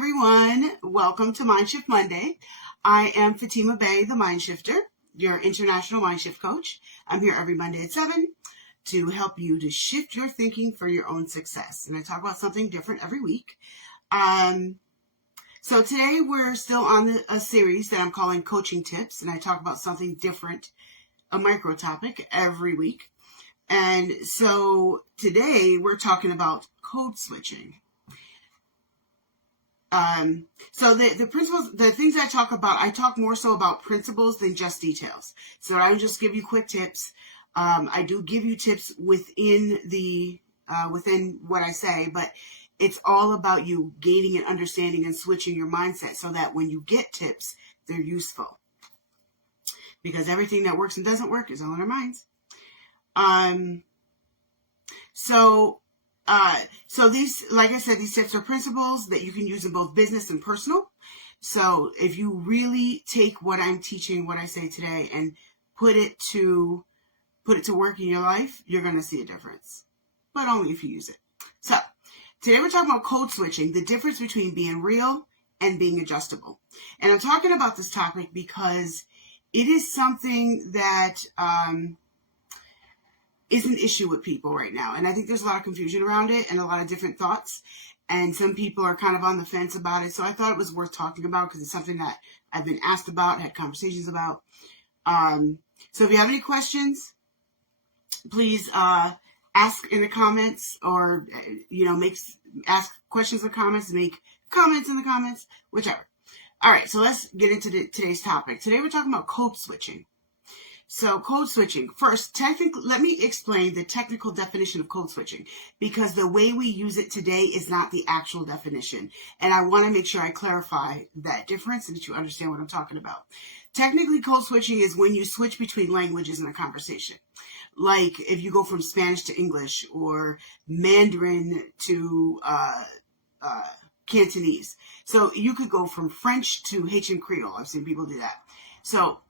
everyone. Welcome to MindShift Monday. I am Fatima Bay, the MindShifter, your international MindShift coach. I'm here every Monday at 7 to help you to shift your thinking for your own success. And I talk about something different every week. So today we're still on a series that I'm calling Coaching Tips, and I talk about something different, a micro topic every week. And so today we're talking about code switching. So the principles, the things I talk about, I talk more so about principles than just details. So I don't just give you quick tips. I do give you tips within within what I say, but it's all about you gaining an understanding and switching your mindset so that when you get tips, they're useful. Because everything that works and doesn't work is all in our minds. So these, like I said, these tips are principles that you can use in both business and personal. So if you really take what I'm teaching, what I say today, and put it to work in your life, you're going to see a difference, but only if you use it. So today we're talking about code switching, the difference between being real and being adjustable. And I'm talking about this topic because it is something that, is an issue with people right now. And I think there's a lot of confusion around it and a lot of different thoughts. And some people are kind of on the fence about it. So I thought it was worth talking about because it's something that I've been asked about, had conversations about. So if you have any questions, please ask in the comments or, ask questions in the comments, make comments in the comments, whichever. All right, so let's get into today's topic. Today we're talking about code switching. So code switching. First, let me explain the technical definition of code switching because the way we use it today is not the actual definition. And I want to make sure I clarify that difference and that you understand what I'm talking about. Technically, code switching is when you switch between languages in a conversation. Like if you go from Spanish to English or Mandarin to Cantonese. So you could go from French to Haitian Creole. I've seen people do that. So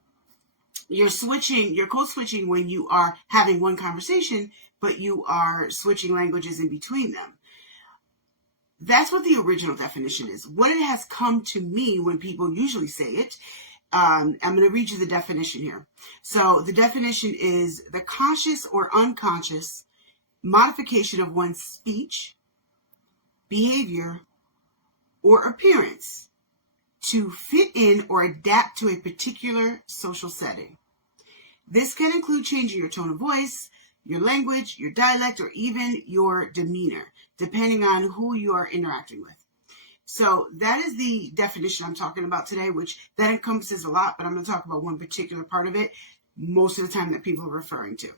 you're code switching when you are having one conversation, but you are switching languages in between them. That's what the original definition is. What it has come to me when people usually say it, I'm going to read you the definition here. So the definition is the conscious or unconscious modification of one's speech, behavior, or appearance to fit in or adapt to a particular social setting. This can include changing your tone of voice, your language, your dialect, or even your demeanor, depending on who you are interacting with. So that is the definition I'm talking about today, which that encompasses a lot, but I'm going to talk about one particular part of it most of the time that people are referring to.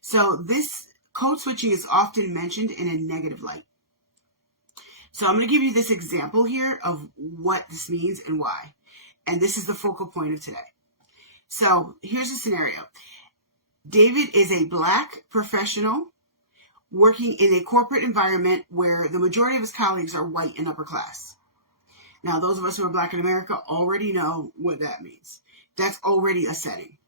So this code switching is often mentioned in a negative light. So I'm going to give you this example here of what this means and why. And this is the focal point of today. So here's the scenario. David is a Black professional working in a corporate environment where the majority of his colleagues are white and upper class. Now, those of us who are Black in America already know what that means. That's already a setting.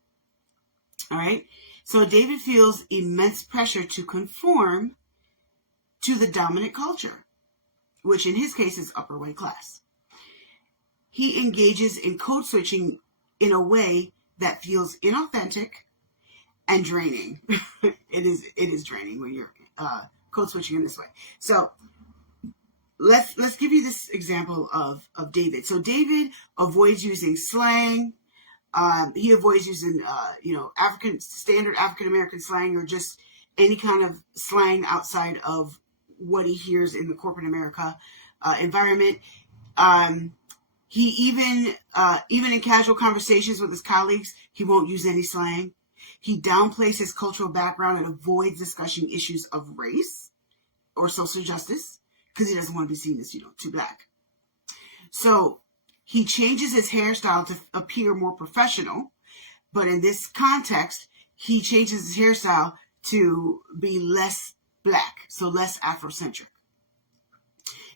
All right. So David feels immense pressure to conform to the dominant culture, which in his case is upper white class. He engages in code switching in a way that feels inauthentic and draining. It is draining when you're code switching in this way. So let's give you this example of David. So David avoids using slang. He avoids using standard African American slang or just any kind of slang outside of what he hears in the corporate America environment. He even in casual conversations with his colleagues, he won't use any slang. He downplays his cultural background and avoids discussing issues of race or social justice because he doesn't want to be seen as, too Black. So he changes his hairstyle to appear more professional, but in this context, he changes his hairstyle to be less Black, so less Afrocentric.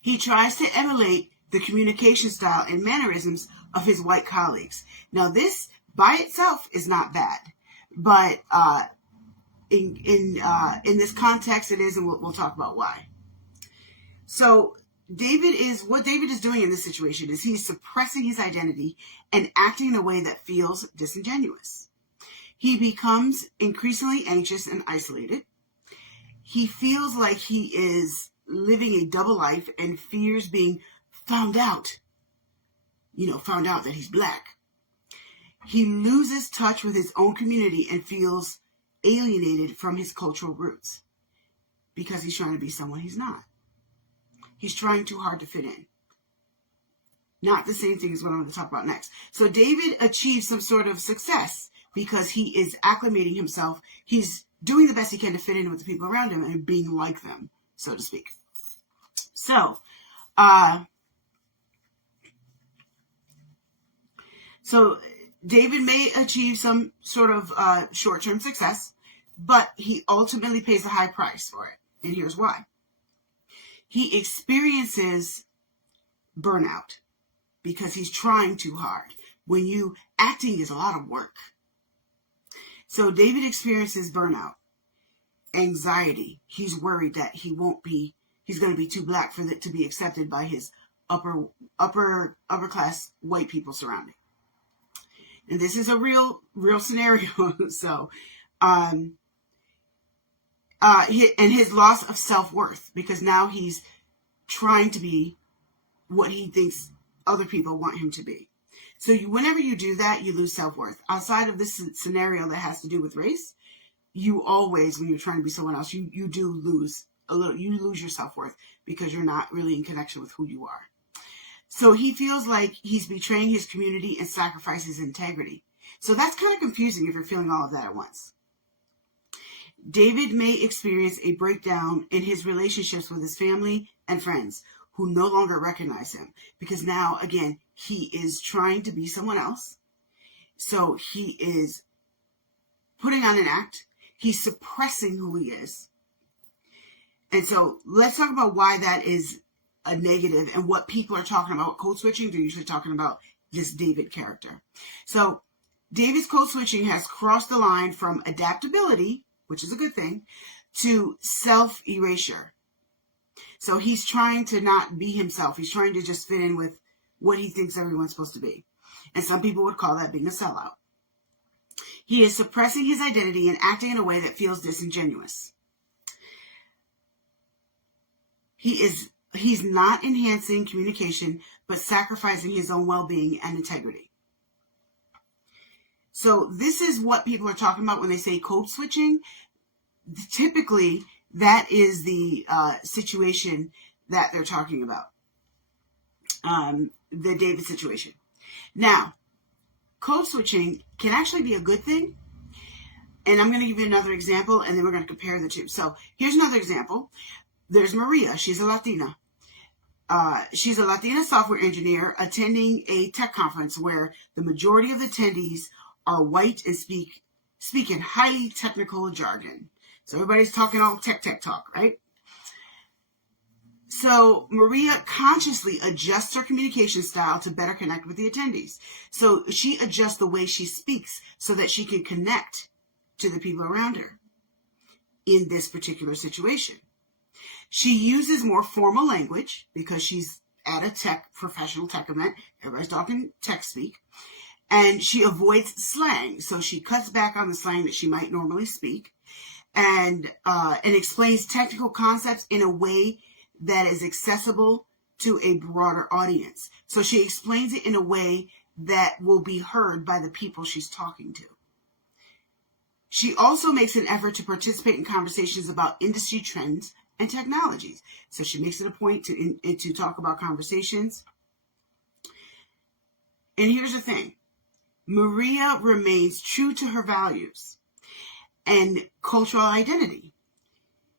He tries to emulate the communication style and mannerisms of his white colleagues. Now, this by itself is not bad, but in this context, it is, and we'll talk about why. So what David is doing in this situation is he's suppressing his identity and acting in a way that feels disingenuous. He becomes increasingly anxious and isolated. He feels like he is living a double life and fears being found out that he's Black. He loses touch with his own community and feels alienated from his cultural roots because he's trying to be someone he's not. He's trying too hard to fit in. Not the same thing as what I'm going to talk about next. So David achieves some sort of success because he is acclimating himself. He's doing the best he can to fit in with the people around him and being like them, so to speak. So David may achieve some sort of short-term success, but he ultimately pays a high price for it. And here's why. He experiences burnout because he's trying too hard. Acting is a lot of work. So David experiences burnout, anxiety. He's worried that he's going to be too Black for it to be accepted by his upper class white people surrounding. And this is a real scenario. So, and his loss of self-worth, because now he's trying to be what he thinks other people want him to be. So whenever you do that, you lose self-worth. Outside of this scenario that has to do with race, you always, when you're trying to be someone else, you do lose you lose your self-worth because you're not really in connection with who you are. So he feels like he's betraying his community and sacrifices integrity. So that's kind of confusing if you're feeling all of that at once. David may experience a breakdown in his relationships with his family and friends who no longer recognize him because now, again, he is trying to be someone else. So he is putting on an act. He's suppressing who he is. And so let's talk about why that is a negative and what people are talking about. Code switching, they're usually talking about this David character. So David's code switching has crossed the line from adaptability, which is a good thing, to self-erasure. So he's trying to not be himself. He's trying to just fit in with what he thinks everyone's supposed to be. And some people would call that being a sellout. He is suppressing his identity and acting in a way that feels disingenuous. He's not enhancing communication, but sacrificing his own well-being and integrity. So this is what people are talking about when they say code switching. Typically, that is the situation that they're talking about. The David situation. Now, code switching can actually be a good thing. And I'm going to give you another example, and then we're going to compare the two. So here's another example. There's Maria. She's a Latina. She's a Latina software engineer attending a tech conference where the majority of the attendees are white and speak in highly technical jargon. So everybody's talking all tech talk, right? So Maria consciously adjusts her communication style to better connect with the attendees. So she adjusts the way she speaks so that she can connect to the people around her in this particular situation. She uses more formal language because she's at a professional tech event. Everybody's talking tech speak. And she avoids slang. So she cuts back on the slang that she might normally speak and explains technical concepts in a way that is accessible to a broader audience. So she explains it in a way that will be heard by the people she's talking to. She also makes an effort to participate in conversations about industry trends and technologies. So she makes it a point to talk about conversations. And here's the thing. Maria remains true to her values and cultural identity.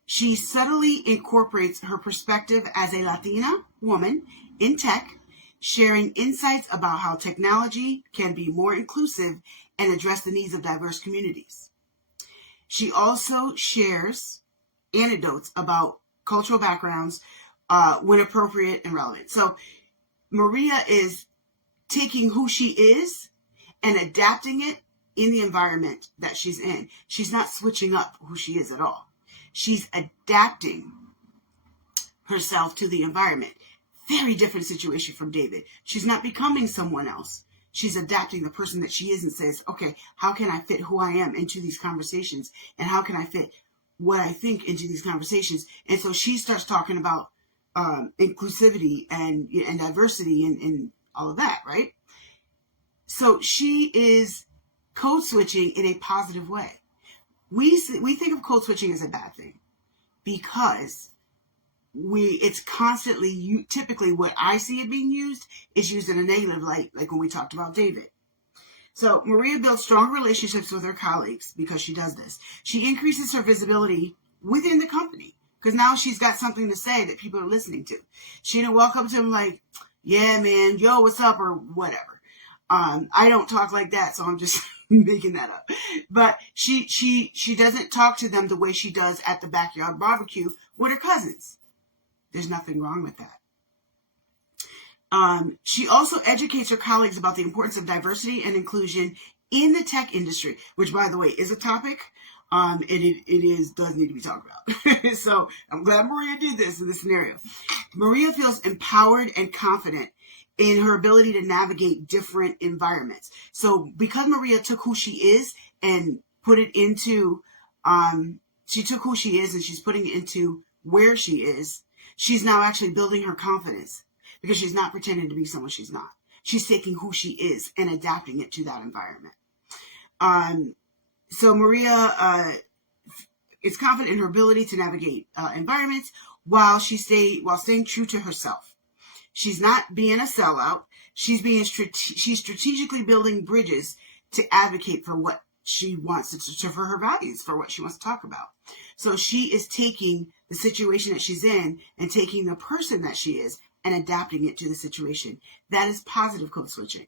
She subtly incorporates her perspective as a Latina woman in tech, sharing insights about how technology can be more inclusive and address the needs of diverse communities. She also shares anecdotes about cultural backgrounds when appropriate and relevant. So Maria is taking who she is and adapting it in the environment that she's in. She's not switching up who she is at all. She's adapting herself to the environment. Very different situation from David. She's not becoming someone else. She's adapting the person that she is and says, okay, how can I fit who I am into these conversations? And how can I fit what I think into these conversations? And so she starts talking about inclusivity and diversity and all of that, right? So she is code switching in a positive way. We think of code switching as a bad thing because it's constantly, typically what I see it being used is used in a negative light, like when we talked about David. So Maria builds strong relationships with her colleagues because she does this. She increases her visibility within the company because now she's got something to say that people are listening to. She didn't walk up to him like, yeah, man, yo, what's up, or whatever. I don't talk like that, so I'm just making that up. But she doesn't talk to them the way she does at the backyard barbecue with her cousins. There's nothing wrong with that. She also educates her colleagues about the importance of diversity and inclusion in the tech industry, which, by the way, is a topic. And it does need to be talked about. So I'm glad Maria did this in this scenario. Maria feels empowered and confident in her ability to navigate different environments. So because Maria took who she is and put it into, she took who she is and she's putting it into where she is, she's now actually building her confidence because she's not pretending to be someone she's not. She's taking who she is and adapting it to that environment. So Maria is confident in her ability to navigate environments while staying true to herself. She's not being a sellout. She's strategically building bridges to advocate for what she wants for her values, for what she wants to talk about. So she is taking the situation that she's in and taking the person that she is and adapting it to the situation. That is positive code switching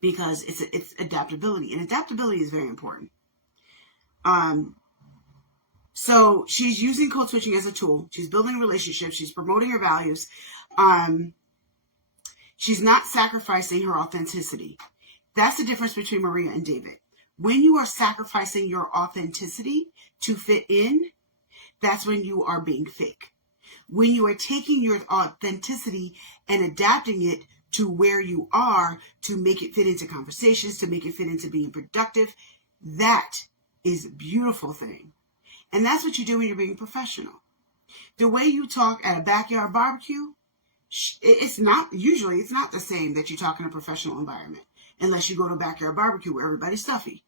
because it's adaptability, and adaptability is very important. So she's using code switching as a tool. She's building relationships. She's promoting her values. She's not sacrificing her authenticity. That's the difference between Maria and David. When you are sacrificing your authenticity to fit in, that's when you are being fake. When you are taking your authenticity and adapting it to where you are to make it fit into conversations, to make it fit into being productive, that is a beautiful thing. And that's what you do when you're being professional. The way you talk at a backyard barbecue, it's not the same that you talk in a professional environment, unless you go to a backyard barbecue where everybody's stuffy.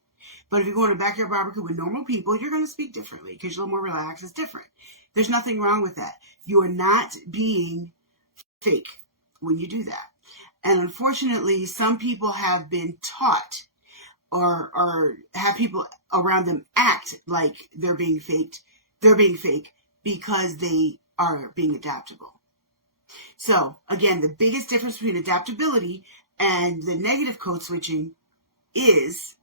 But if you go to a backyard barbecue with normal people, you're going to speak differently because you're a little more relaxed. It's different. There's nothing wrong with that. You are not being fake when you do that. And unfortunately, some people have been taught or have people around them act like they're being faked. They're being fake because they are being adaptable. So again, the biggest difference between adaptability and the negative code switching is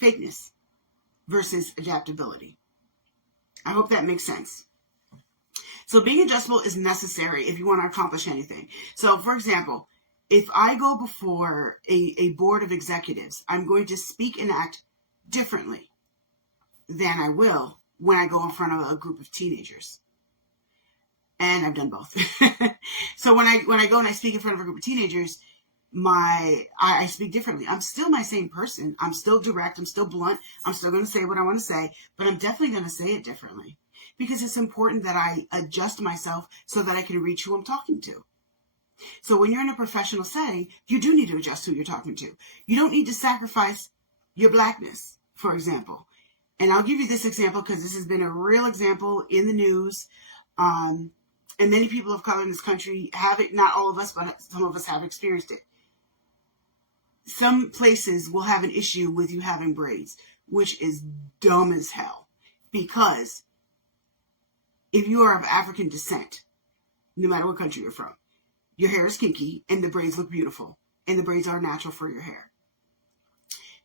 fakeness versus adaptability. I hope that makes sense. So being adjustable is necessary if you want to accomplish anything. So for example, if I go before a board of executives, I'm going to speak and act differently than I will when I go in front of a group of teenagers. And I've done both. So when I go and I speak in front of a group of teenagers, I speak differently. I'm still my same person. I'm still direct. I'm still blunt. I'm still going to say what I want to say, but I'm definitely going to say it differently because it's important that I adjust myself so that I can reach who I'm talking to. So when you're in a professional setting, you do need to adjust who you're talking to. You don't need to sacrifice your blackness, for example. And I'll give you this example because this has been a real example in the news. And many people of color in this country have it, not all of us, but some of us have experienced it. Some places will have an issue with you having braids, which is dumb as hell. Because if you are of African descent, no matter what country you're from, your hair is kinky and the braids look beautiful. And the braids are natural for your hair.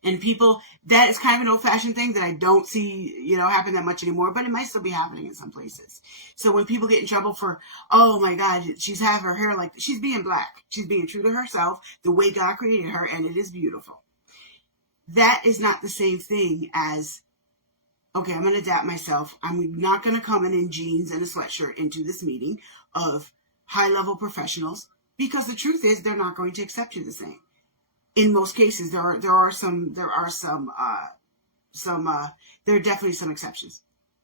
And people, that is kind of an old-fashioned thing that I don't see, happen that much anymore, but it might still be happening in some places. So when people get in trouble for, oh my God, she's having her hair like, she's being black. She's being true to herself, the way God created her, and it is beautiful. That is not the same thing as, okay, I'm going to adapt myself. I'm not going to come in jeans and a sweatshirt into this meeting of high-level professionals, because the truth is they're not going to accept you the same. In most cases, there are definitely some exceptions.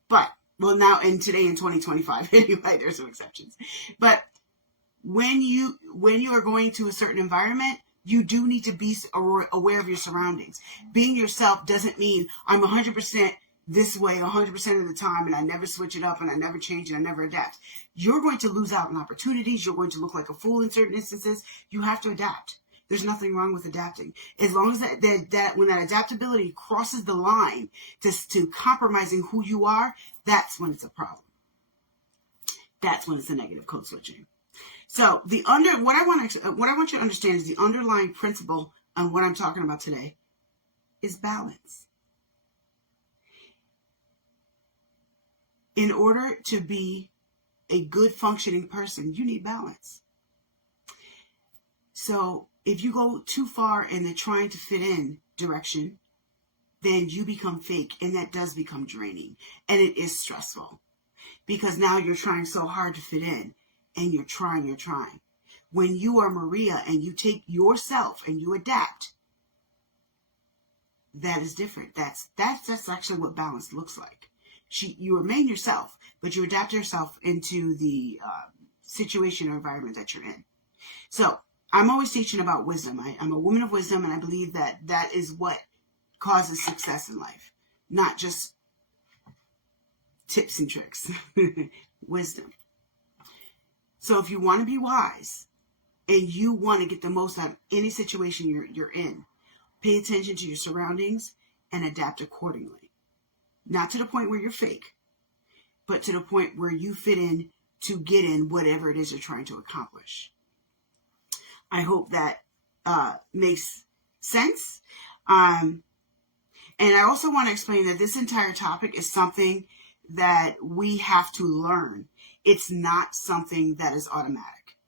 But, well, now in today in 2025, anyway, there's some exceptions. But when you are going to a certain environment, you do need to be aware of your surroundings. Being yourself doesn't mean I'm 100% this way 100% of the time and I never switch it up and I never change and I never adapt. You're going to lose out on opportunities. You're going to look like a fool in certain instances. You have to adapt. There's nothing wrong with adapting. As long as that when that adaptability crosses the line to compromising who you are, that's when it's a problem. That's when it's a negative code switching. So what I want you to understand is the underlying principle on what I'm talking about today is balance. In order to be a good functioning person, you need balance. So if you go too far in the trying to fit in direction, then you become fake, and that does become draining, and it is stressful because now you're trying so hard to fit in, and you're trying. When you are Maria and you take yourself and you adapt, that is different. That's actually what balance looks like. You remain yourself, but you adapt yourself into the situation or environment that you're in. So I'm always teaching about wisdom. I'm a woman of wisdom, and I believe that is what causes success in life, not just tips and tricks. Wisdom. So if you want to be wise and you want to get the most out of any situation you're in, pay attention to your surroundings and adapt accordingly. Not to the point where you're fake, but to the point where you fit in to get in whatever it is you're trying to accomplish. I hope that makes sense. And I also want to explain that this entire topic is something that we have to learn. It's not something that is automatic.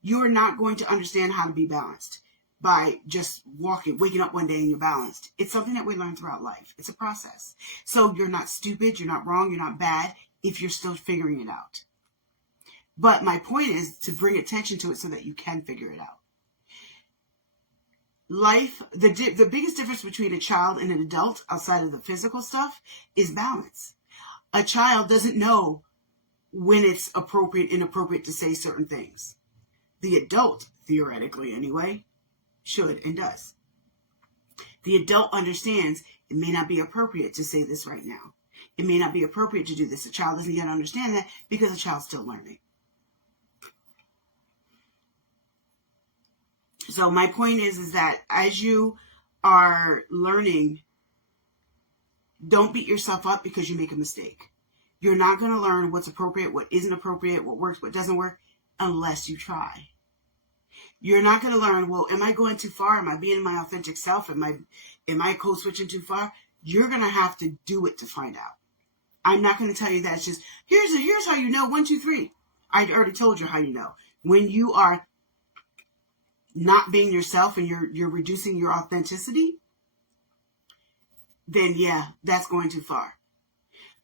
You are not going to understand how to be balanced by just waking up one day and you're balanced. It's something that we learn throughout life. It's a process. So you're not stupid, you're not wrong, you're not bad if you're still figuring it out. But my point is to bring attention to it so that you can figure it out. Life, the biggest difference between a child and an adult outside of the physical stuff is balance. A child doesn't know when it's appropriate, inappropriate to say certain things. The adult, theoretically anyway, should and does. The adult understands it may not be appropriate to say this right now. It may not be appropriate to do this. A child doesn't yet understand that because the child's still learning. So my point is that as you are learning, don't beat yourself up because you make a mistake. You're not going to learn what's appropriate, what isn't appropriate, what works, what doesn't work, unless you try. You're not going to learn, well, am I going too far? Am I being my authentic self? Am I code switching too far? You're going to have to do it to find out. I'm not going to tell you that it's just, here's how you know, 1, 2, 3. I already told you how you know. When you are not being yourself and you're reducing your authenticity, then yeah, that's going too far.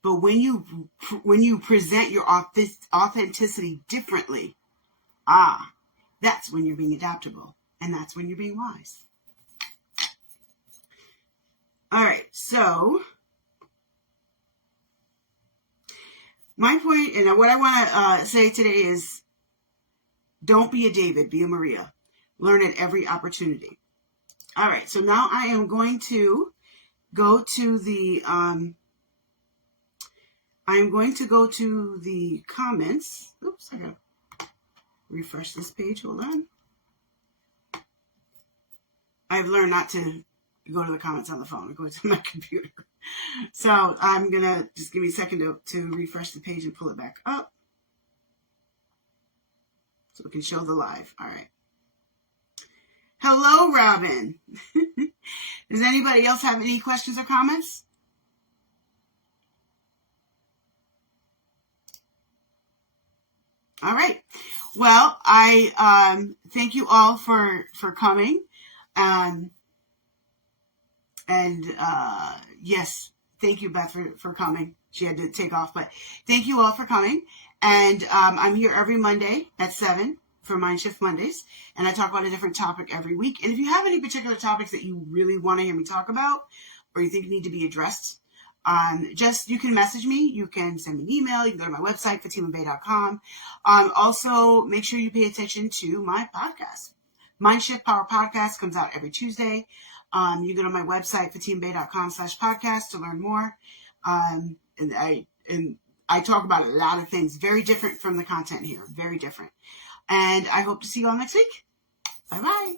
But when you present your authenticity differently, that's when you're being adaptable, and that's when you're being wise. All right, so my point, and what I want to say today is, don't be a David, be a Maria. Learn at every opportunity. All right, so now I am going to go to the comments. Oops, I gotta refresh this page. Hold on. I've learned not to go to the comments on the phone. I go to my computer. So I'm gonna just give me a second to refresh the page and pull it back up so we can show the live. All right. Hello, Robin. Does anybody else have any questions or comments? All right. Well, I thank you all for coming. Yes, thank you, Beth, for coming. She had to take off, but thank you all for coming. And I'm here every Monday at 7 for MindShift Mondays. And I talk about a different topic every week. And if you have any particular topics that you really want to hear me talk about, or you think need to be addressed, you can message me. You can send me an email. You can go to my website, fatimabay.com. Also, make sure you pay attention to my podcast. MindShift Power Podcast comes out every Tuesday. You go to my website, fatimabay.com/podcast to learn more. And I talk about a lot of things, very different from the content here, very different. And I hope to see you all next week. Bye-bye.